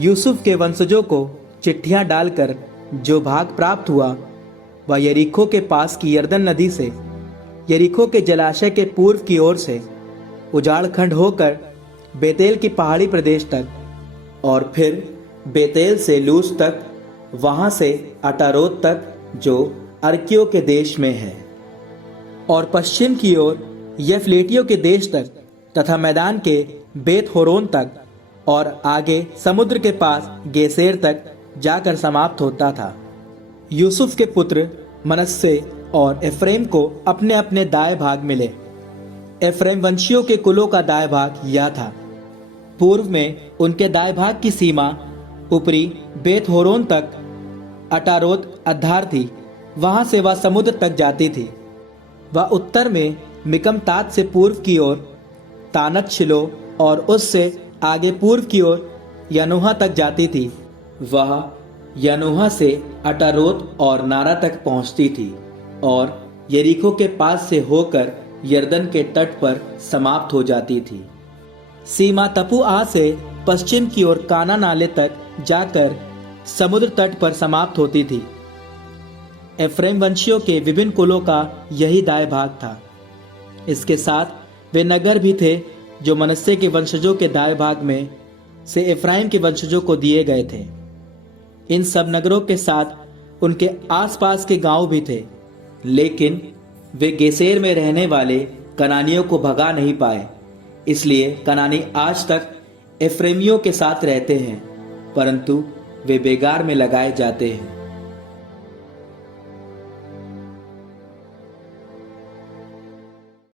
यूसुफ के वंशजों को चिट्ठियां डालकर जो भाग प्राप्त हुआ वह यरीको के पास की यरदन नदी से यरीको के जलाशय के पूर्व की ओर से उजाड़ खंड होकर बेतेल की पहाड़ी प्रदेश तक और फिर बेतेल से लूज तक, वहां से अटारोत तक जो अर्कियों के देश में है, और पश्चिम की ओर यफलेटियों के देश तक तथा मैदान के बेत होरोन तक और आगे समुद्र के पास गेसेर तक जाकर समाप्त होता था। यूसुफ के पुत्र मनस्से और एफ्रेम को अपने अपने दाएं भाग मिले। एफ्रेम वंशियों के कुलों का दाएं भाग यह था। पूर्व में उनके दाएं भाग की सीमा ऊपरी बेत होरोन तक अटारोत अद्धार थी, वहां से वह समुद्र तक जाती थी। वह उत्तर में मिकमतात से पूर्व की ओर तानत शिलो और उससे आगे पूर्व की ओर यनोहा तक जाती थी। वह यनोहा से अटारोत और नारा तक पहुंचती थी और यरीको के पास से होकर यरदन के तट पर समाप्त हो जाती थी। सीमा तपुआ से पश्चिम की ओर काना नाले तक जाकर समुद्र तट पर समाप्त होती थी। एफ्रेम वंशियों के विभिन्न कुलों का यही दाएं भाग था। इसके साथ वे नगर भी थे जो मनस्से के वंशजों के दाएं भाग में से एफ्राइम के वंशजों को दिए गए थे। इन सब नगरों के साथ उनके आसपास के गांव भी थे, लेकिन वे गेसेर में रहने वाले कनानियों को भगा नहीं पाए। इसलिए कनानी आज तक एफ्रेमियों के साथ रहते हैं, परंतु वे बेगार में लगाए जाते हैं।